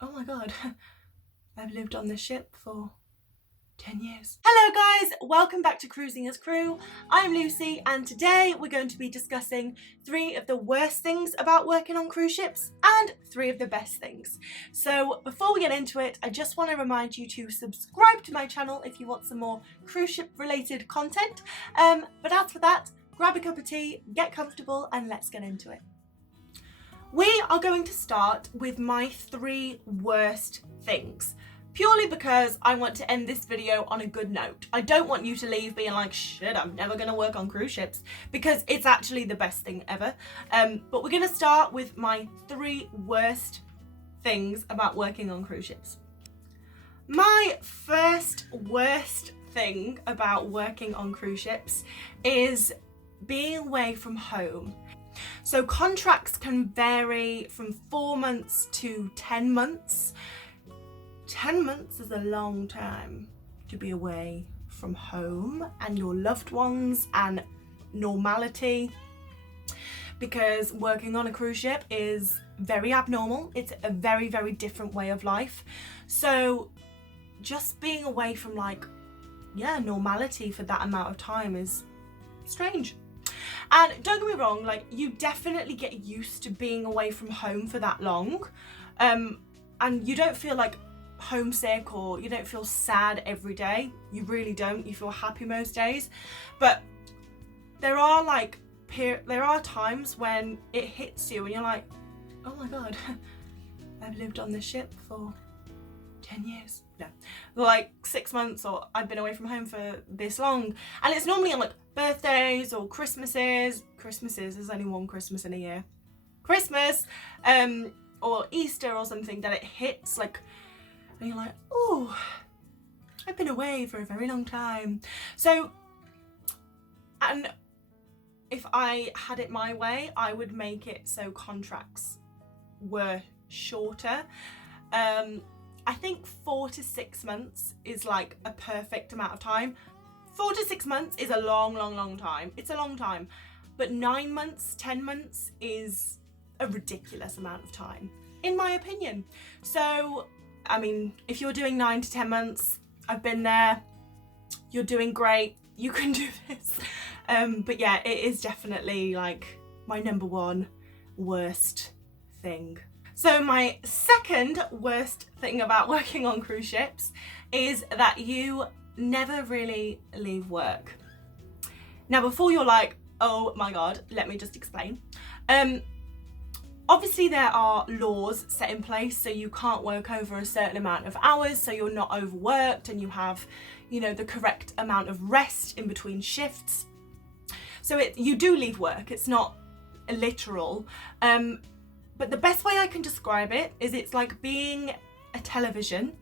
Oh my god, I've lived on this ship for 10 years. Hello guys, welcome back to Cruising as Crew. I'm Lucy and today we're going to be discussing 3 of the worst things about working on cruise ships and 3 of the best things. So before we get into it, I just want to remind you to subscribe to my channel if you want some more cruise ship related content. But as for that, grab a cup of tea, get comfortable and let's get into it. We are going to start with my 3 worst things, purely because I want to end this video on a good note. I don't want you to leave being like, shit, I'm never going to work on cruise ships, because it's actually the best thing ever. But we're going to start with my 3 worst things about working on cruise ships. My first worst thing about working on cruise ships is being away from home. So contracts can vary from 4 months to 10 months. 10 months is a long time to be away from home and your loved ones and normality, because working on a cruise ship is very abnormal. It's a very, very different way of life. So just being away from normality for that amount of time is strange. And don't get me wrong, like, you definitely get used to being away from home for that long, and you don't feel like homesick or you don't feel sad every day. You really don't. You feel happy most days. But there are times when it hits you and you're like, oh my god, I've lived on this ship for 10 years. No, like 6 months, or I've been away from home for this long. And it's normally on like birthdays or Christmases. There's only one Christmas in a year. Christmas, or Easter or something, that it hits like, and you're like, oh, I've been away for a very long time. So, and if I had it my way, I would make it so contracts were shorter. I think 4 to 6 months is like a perfect amount of time. 4 to 6 months is a long time. It's a long time. But 9 months, 10 months is a ridiculous amount of time, in my opinion. So, I mean, if you're doing 9 to 10 months, I've been there, you're doing great, you can do this. But yeah, it is definitely like my number 1 worst thing. So my second worst thing about working on cruise ships is that you never really leave work. Now, before you're like, oh my god, let me just explain. Obviously there are laws set in place, so you can't work over a certain amount of hours, so you're not overworked and you have, the correct amount of rest in between shifts. So you do leave work, it's not literal. But the best way I can describe it is it's like being a television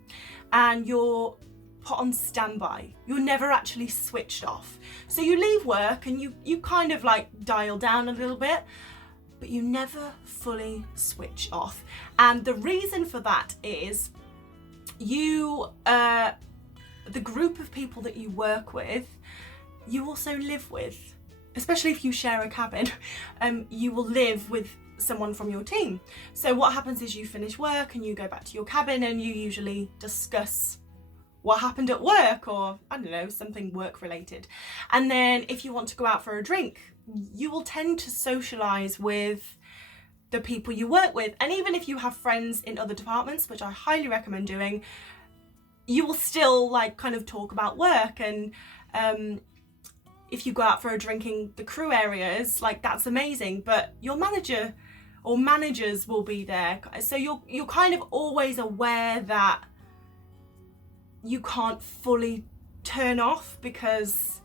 and you're put on standby. You're never actually switched off. So you leave work and you kind of like dial down a little bit, but you never fully switch off. And the reason for that is the group of people that you work with, you also live with. Especially if you share a cabin, you will live with someone from your team. So what happens is you finish work and you go back to your cabin and you usually discuss what happened at work, or I don't know, something work related. And then if you want to go out for a drink, you will tend to socialize with the people you work with. And even if you have friends in other departments, which I highly recommend doing, you will still like kind of talk about work. And if you go out for a drink in the crew areas, like, that's amazing, but your manager or managers will be there. So you're kind of always aware that you can't fully turn off, because,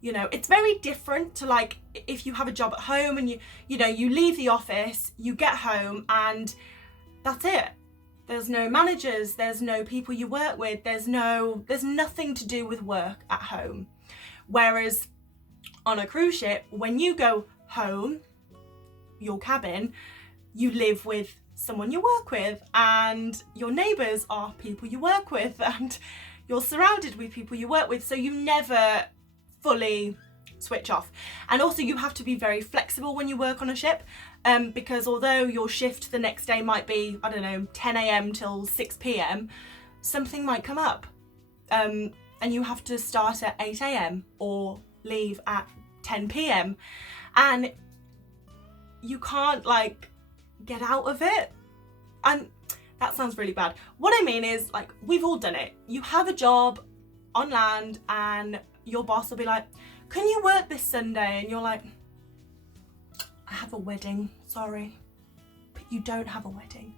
it's very different to like if you have a job at home and you leave the office, you get home and that's it. There's no managers, there's no people you work with, there's nothing to do with work at home. Whereas on a cruise ship, when you go home, your cabin, you live with someone you work with, and your neighbours are people you work with, and you're surrounded with people you work with, so you never fully switch off. And also you have to be very flexible when you work on a ship. because although your shift the next day might be, I don't know, 10 a.m. till 6 p.m, something might come up, and you have to start at 8 a.m. or leave at 10 p.m, and you can't like get out of it. And that sounds really bad. What I mean is, like, we've all done it. You have a job on land and your boss will be like, can you work this Sunday? And you're like, I have a wedding, sorry. But you don't have a wedding.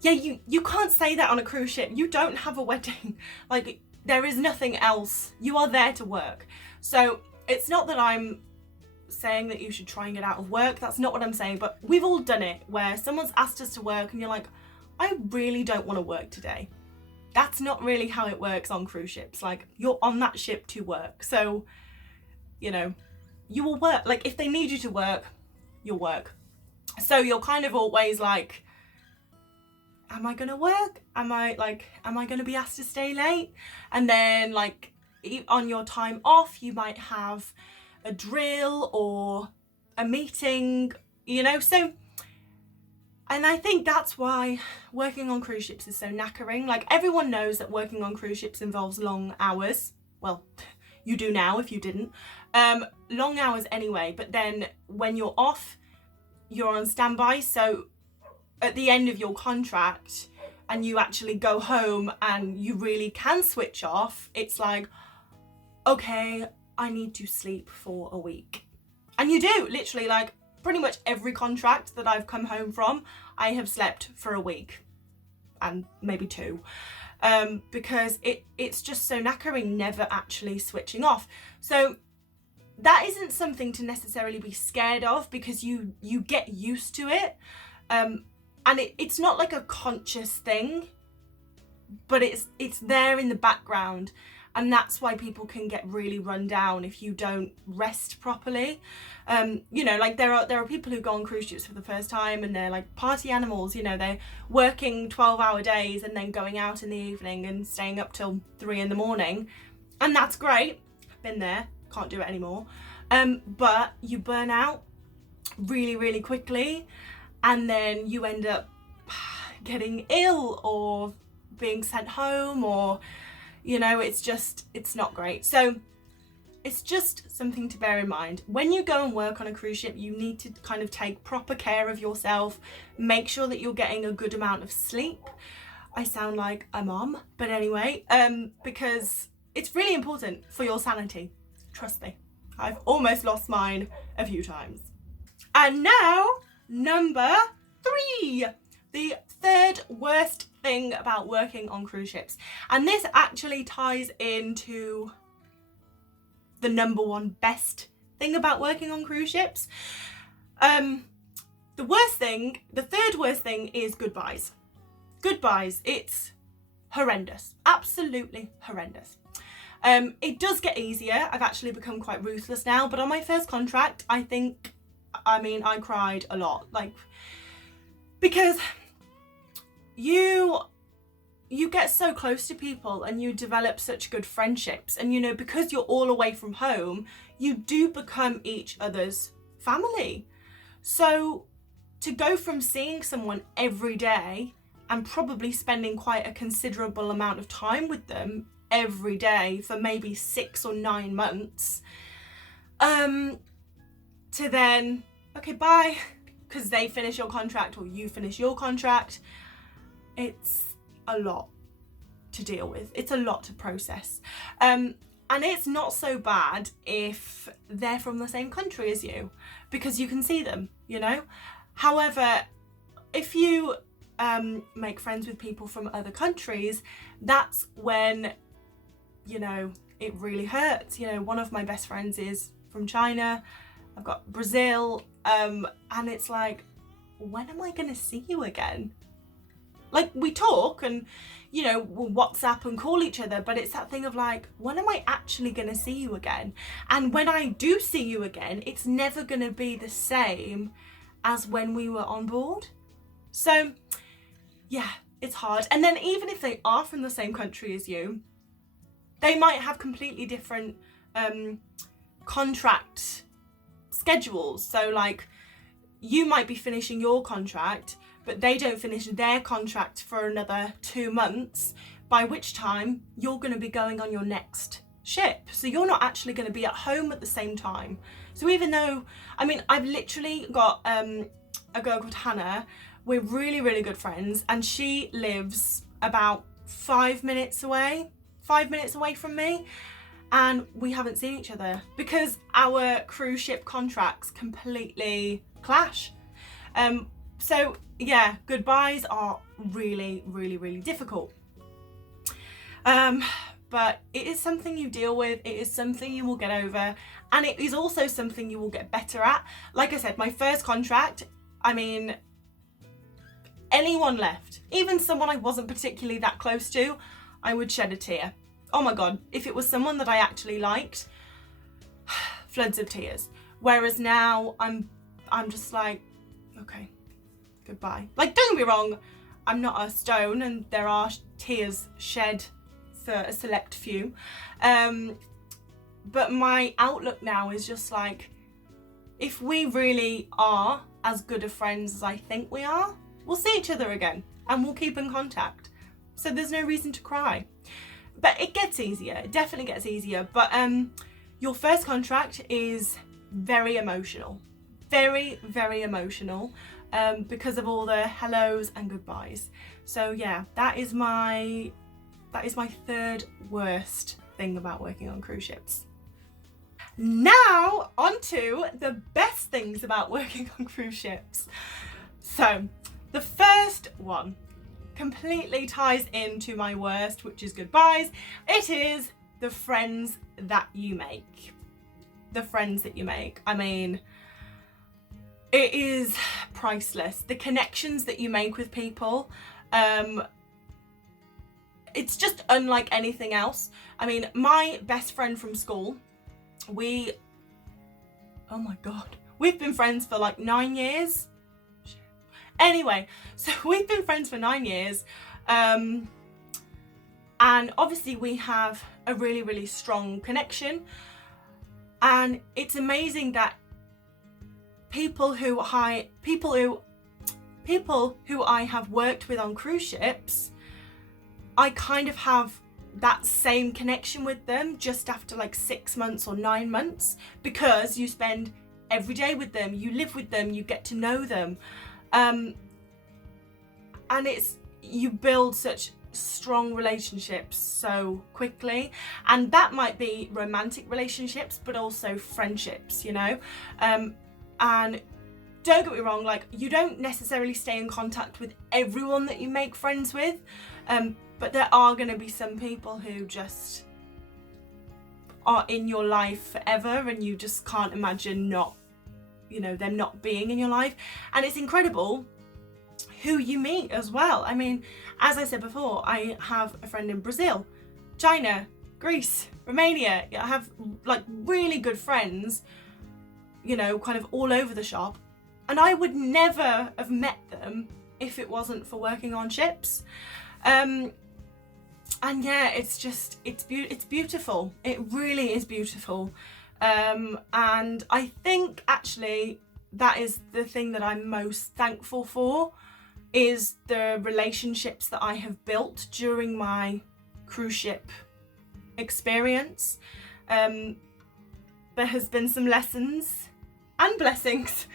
Yeah, you can't say that on a cruise ship. You don't have a wedding. Like, there is nothing else. You are there to work. So it's not that I'm saying that you should try and get out of work. That's not what I'm saying. But we've all done it where someone's asked us to work and you're like, I really don't want to work today. That's not really how it works on cruise ships. Like, you're on that ship to work. So, you know, you will work. Like, if they need you to work, you'll work. So you're kind of always like, am I gonna work? Am I gonna be asked to stay late? And then, like, on your time off, you might have a drill or a meeting, you know. So, and I think that's why working on cruise ships is so knackering. Like, everyone knows that working on cruise ships involves long hours. Well, you do now if you didn't. Long hours anyway, but then when you're off, you're on standby. So at the end of your contract and you actually go home and you really can switch off, it's like, okay, I need to sleep for a week. And you do, literally, like, pretty much every contract that I've come home from, I have slept for a week and maybe 2, because it's just so knackering never actually switching off. So that isn't something to necessarily be scared of, because you get used to it, and it's not like a conscious thing, but it's there in the background. And that's why people can get really run down if you don't rest properly. You know, like, there are people who go on cruise ships for the first time and they're like party animals, you know, they're working 12-hour days and then going out in the evening and staying up till 3 in the morning. And that's great. Been there, can't do it anymore. But you burn out really, really quickly, and then you end up getting ill or being sent home, or, you know, it's not great. So it's just something to bear in mind. When you go and work on a cruise ship, you need to kind of take proper care of yourself. Make sure that you're getting a good amount of sleep. I sound like a mom, but anyway, because it's really important for your sanity. Trust me, I've almost lost mine a few times. And now, number 3, the third worst thing about working on cruise ships. And this actually ties into the number 1 best thing about working on cruise ships. The third worst thing is goodbyes. Goodbyes, it's horrendous, absolutely horrendous. It does get easier. I've actually become quite ruthless now, but on my first contract, I cried a lot, like, because you get so close to people and you develop such good friendships, and, you know, because you're all away from home, you do become each other's family. So to go from seeing someone every day and probably spending quite a considerable amount of time with them every day for maybe 6 or 9 months, to then, okay, bye, because they finish your contract or you finish your contract, it's a lot to deal with. It's a lot to process. And it's not so bad if they're from the same country as you, because you can see them, you know. However, if you make friends with people from other countries, that's when, you know, it really hurts. You know, one of my best friends is from China. I've got Brazil, and it's like, when am I going to see you again? Like, we talk and, you know, we'll WhatsApp and call each other, but it's that thing of like, when am I actually going to see you again? And when I do see you again, it's never going to be the same as when we were on board. So, yeah, it's hard. And then even if they are from the same country as you, they might have completely different contract schedules. So, like, you might be finishing your contract, but they don't finish their contract for another 2 months, by which time you're going to be going on your next ship. So you're not actually going to be at home at the same time. So even though, I mean, I've literally got a girl called Hannah. We're really, really good friends, and she lives about 5 minutes away from me, and we haven't seen each other because our cruise ship contracts completely clash. So yeah, goodbyes are really, really, really difficult. But it is something you deal with, it is something you will get over, and it is also something you will get better at. Like I said, my first contract, I mean, anyone left, even someone I wasn't particularly that close to, I would shed a tear. Oh my God, if it was someone that I actually liked, floods of tears. Whereas now I'm just like, okay, goodbye. Like, don't get me wrong, I'm not a stone and there are tears shed for a select few. But my outlook now is just like, if we really are as good of friends as I think we are, we'll see each other again and we'll keep in contact. So there's no reason to cry. But it gets easier, it definitely gets easier. But your first contract is very emotional, very, very emotional, because of all the hellos and goodbyes. So yeah, that is my third worst thing about working on cruise ships. Now on to the best things about working on cruise ships. So the first one completely ties into my worst, which is goodbyes. It is the friends that you make. The friends that you make. I mean, it is priceless. The connections that you make with people, it's just unlike anything else. I mean, my best friend from school, oh my God, we've been friends for like 9 years. Anyway, so we've been friends for 9 years, and obviously we have a really, really strong connection, and it's amazing that people who I have worked with on cruise ships, I kind of have that same connection with them just after like 6 months or 9 months, because you spend every day with them, you live with them, you get to know them. And you build such strong relationships so quickly, and that might be romantic relationships but also friendships, you know. And don't get me wrong, like, you don't necessarily stay in contact with everyone that you make friends with, but there are going to be some people who just are in your life forever, and you just can't imagine not, you know, them not being in your life. And it's incredible who you meet as well. I mean, as I said before, I have a friend in Brazil, China, Greece, Romania. I have like really good friends, you know, kind of all over the shop, and I would never have met them if it wasn't for working on ships. And yeah, it's beautiful. It really is beautiful. And I think actually that is the thing that I'm most thankful for, is the relationships that I have built during my cruise ship experience. There has been some lessons and blessings,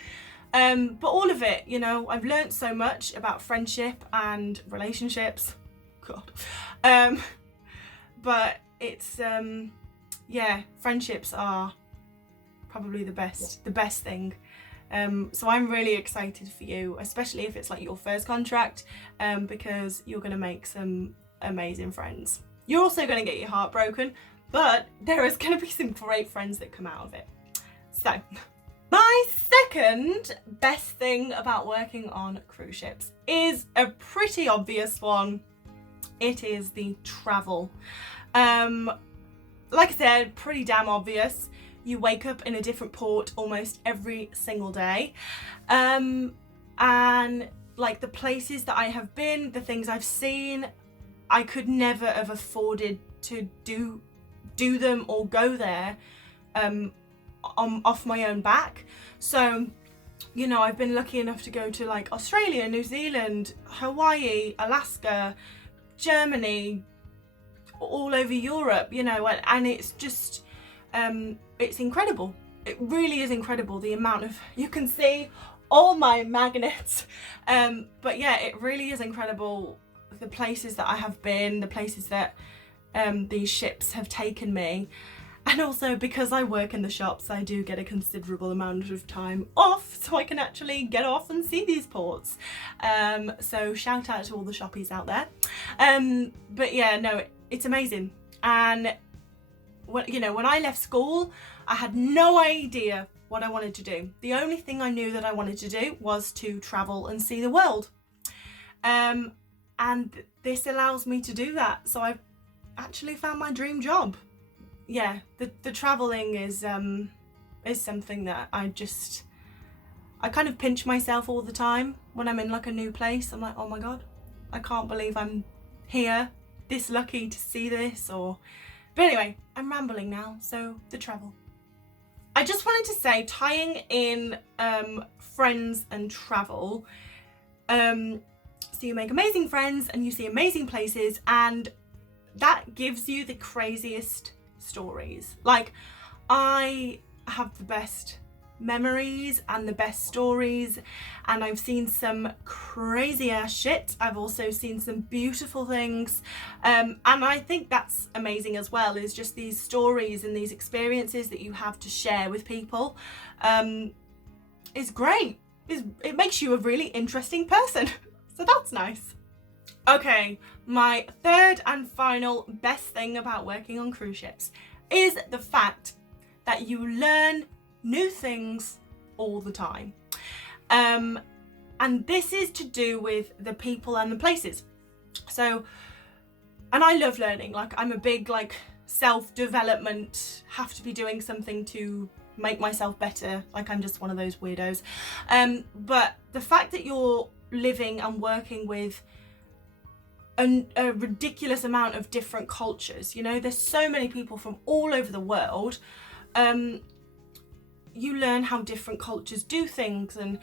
but all of it, you know, I've learned so much about friendship and relationships. God. But it's yeah, friendships are probably the best thing. So I'm really excited for you, especially if it's like your first contract, because you're going to make some amazing friends. You're also going to get your heart broken, but there is going to be some great friends that come out of it. So my second best thing about working on cruise ships is a pretty obvious one. It is the travel. Like I said, pretty damn obvious. You wake up in a different port almost every single day. And like the places that I have been, the things I've seen, I could never have afforded to do them or go there off my own back. So you know, I've been lucky enough to go to like Australia, New Zealand, Hawaii, Alaska, Germany, all over Europe, you know, and it's just, it's incredible. It really is incredible, the amount of, you can see all my magnets, but yeah, it really is incredible, the places that I have been, the places that these ships have taken me. And also, because I work in the shops, I do get a considerable amount of time off, so I can actually get off and see these ports. So shout out to all the shoppies out there. But yeah, no, it's amazing. And when I left school, I had no idea what I wanted to do. The only thing I knew that I wanted to do was to travel and see the world. And this allows me to do that. So I've actually found my dream job. Yeah, the traveling is something that I kind of pinch myself all the time when I'm in like a new place. I'm like, oh my God, I can't believe I'm here, this lucky to see this. But anyway, I'm rambling now, so the travel. I just wanted to say, tying in friends and travel, so you make amazing friends and you see amazing places, and that gives you the craziest stories. Like, I have the best memories and the best stories, and I've seen some crazy ass shit. I've also seen some beautiful things, and I think that's amazing as well, is just these stories and these experiences that you have to share with people. Is great. It makes you a really interesting person. So that's nice. Okay, my third and final best thing about working on cruise ships is the fact that you learn new things all the time. And this is to do with the people and the places. So, and I love learning. Like, I'm a big self-development, have to be doing something to make myself better. Like, I'm just one of those weirdos. But the fact that you're living and working with a ridiculous amount of different cultures, you know, there's so many people from all over the world. You learn how different cultures do things, and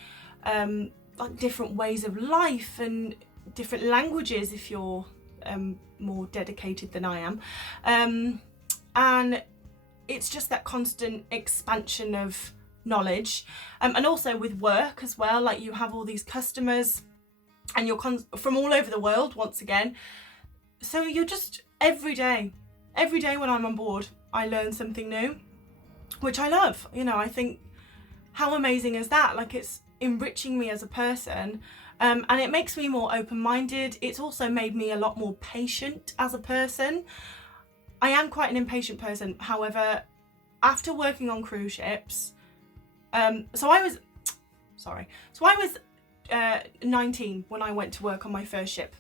like different ways of life and different languages if you're more dedicated than I am. And it's just that constant expansion of knowledge, and also with work as well. Like, you have all these customers and you're from all over the world once again, so you're just every day when I'm on board, I learn something new, which I love. You know, I think, how amazing is that? Like, it's enriching me as a person, and it makes me more open-minded. It's also made me a lot more patient as a person. I am quite an impatient person. However, after working on cruise ships, so I was 19 when I went to work on my first ship.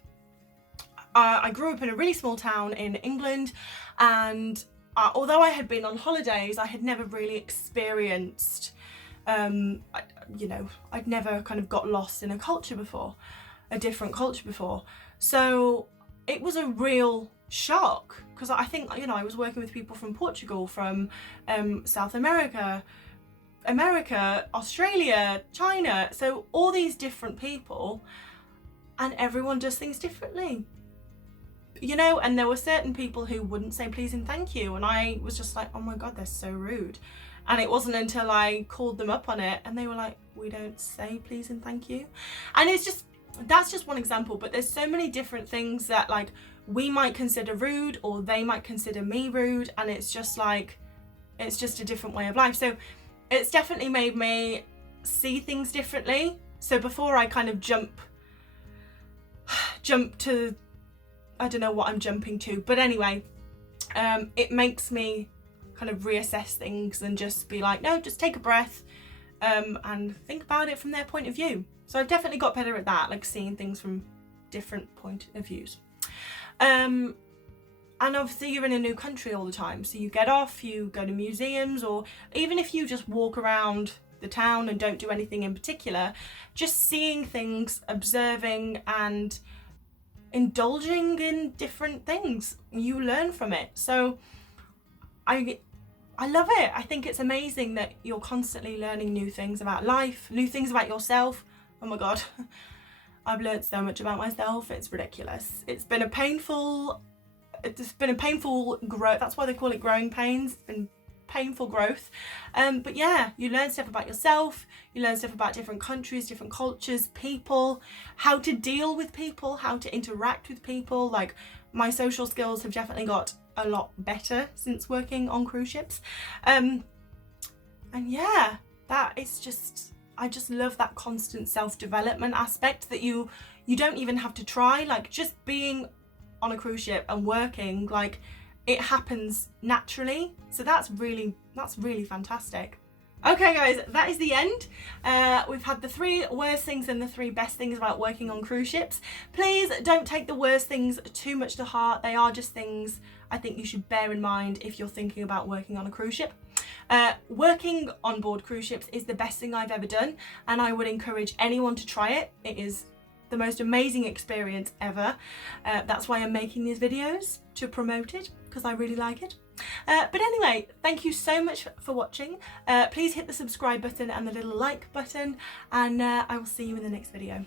I grew up in a really small town in England, and although I had been on holidays, I had never really experienced, I'd never kind of got lost in a different culture before. So it was a real shock, because I think, I was working with people from Portugal, from South America, Australia, China, so all these different people, and everyone does things differently, and there were certain people who wouldn't say please and thank you, and I was just like, oh my God, they're so rude. And it wasn't until I called them up on it and they were like, we don't say please and thank you. And that's just one example, but there's so many different things that, like, we might consider rude, or they might consider me rude, and it's just a different way of life. So it's definitely made me see things differently. So before I kind of jump to, I don't know what I'm jumping to, but anyway, it makes me kind of reassess things and just be like, no, just take a breath, and think about it from their point of view. So I've definitely got better at that, like seeing things from different point of views. And obviously you're in a new country all the time, so you get off, you go to museums, or even if you just walk around the town and don't do anything in particular, just seeing things, observing and indulging in different things, you learn from it. So I I love it. I think it's amazing that you're constantly learning new things about life, new things about yourself. Oh my God, I've learned so much about myself. It's ridiculous. It's been a painful growth. That's why they call it growing pains. It's been painful growth. But yeah, you learn stuff about yourself. You learn stuff about different countries, different cultures, people, how to deal with people, how to interact with people. Like, my social skills have definitely got a lot better since working on cruise ships. And yeah, that is just, I just love that constant self-development aspect that you don't even have to try. Like, just being on a cruise ship and working, like, it happens naturally. So that's really fantastic. Okay guys, that is the end. We've had the 3 worst things and the 3 best things about working on cruise ships. Please don't take the worst things too much to heart. They are just things I think you should bear in mind if you're thinking about working on a cruise ship. Working on board cruise ships is the best thing I've ever done, and I would encourage anyone to try it. It is the most amazing experience ever. That's why I'm making these videos, to promote it, because I really like it. But anyway, thank you so much for watching. Please hit the subscribe button and the little like button, and I will see you in the next video.